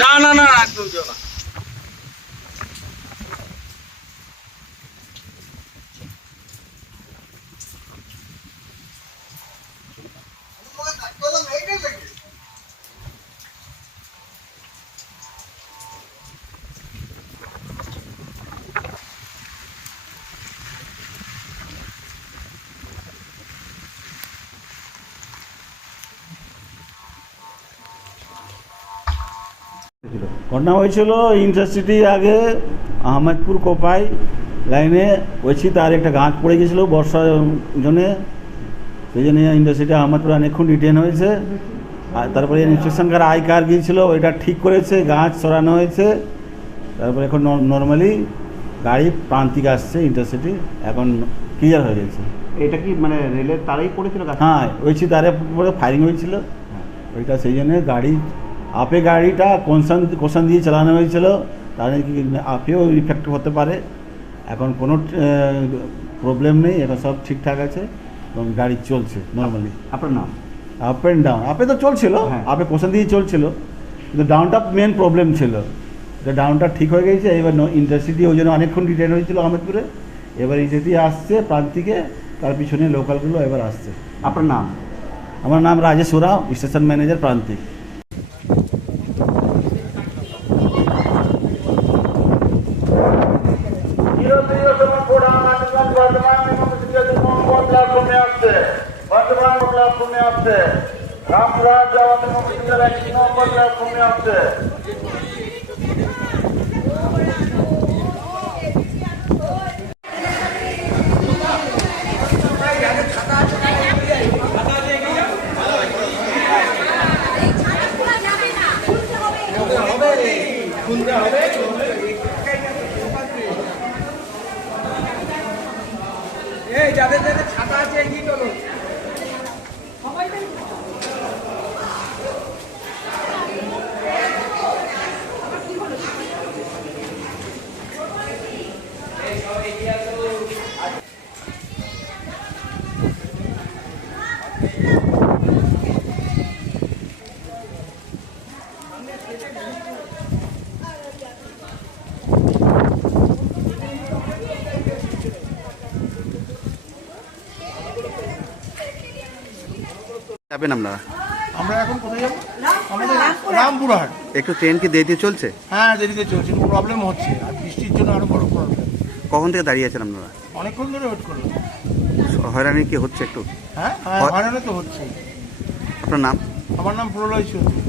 না না না একদম না। ঘটনা হয়েছিল ইন্টারসিটি আগে আহমেদপুর কোপাই লাইনে ওইছি তার একটা গাছ পড়ে গেছিল বর্ষার জন্যে। সেই জন্য ইন্টারসিটি আহমেদপুর অনেকক্ষণ রিটেন হয়েছে। আর তারপরে ইনস্ট্রাকশন কার আই কার গিয়েছিল ওইটা ঠিক করেছে গাছ সরানো হয়েছে। তারপরে এখন নর্মালি গাড়ি প্রান্তিক আসছে ইন্টারসিটি এখন ক্লিয়ার হয়ে গেছে। এটা কি মানে রেলের তারাই পড়েছিল হ্যাঁ ওইছি তারে পরে ফায়ারিং হয়েছিল। ওইটা সেই জন্য গাড়ি আপে গাড়িটা কোনসান কোশান দিয়ে চালানো হয়েছিল তাহলে কি আপেও ইফেক্ট হতে পারে। এখন কোনো প্রবলেম নেই এখন সব ঠিকঠাক আছে এবং গাড়ি চলছে নর্মালি আপনার নাম? আপ অ্যান্ড ডাউন আপে তো চলছিল হ্যাঁ। আপে কোশান দিয়ে চলছিল কিন্তু ডাউনটা মেন প্রবলেম ছিল। যে ডাউনটা ঠিক হয়ে গেছে এবার ইন্টারসিটি ওই জন্য অনেকক্ষণ রিটার্ন হয়েছিল আহমেদপুরে। এবার ইন্টারসিটি আসছে প্রান্তিকে তার পিছনে লোকালগুলো এবার আসছে। আপনার নাম? আমার নাম রাজেশ ওরাও স্টেশন ম্যানেজার প্রান্তিক। রামপুরহাট যাওয়ার জন্য এক নম্বর প্ল্যাটফর্মে আসছে এই যাদের যাদের ছাতা আছে এগিয়ে চলো। যাবেন আপনারা আমরা এখন কোথায় যাব? আমাদের রামপুরহাট। একটু ট্রেন কি দেরিতে চলছে? হ্যাঁ দেরিতে চলছে প্রবলেম হচ্ছে আর বৃষ্টির জন্য আরও বড় প্রবলেম কখন থেকে দাঁড়িয়ে আছেন আপনারা? অনেকক্ষণ ধরে ওয়েট করলাম। হয়রানি কি হচ্ছে একটু? হ্যাঁ হ্যাঁ হয়রানি তো হচ্ছে। আপনার নাম? আমার নাম প্রলয় চৌধুরী।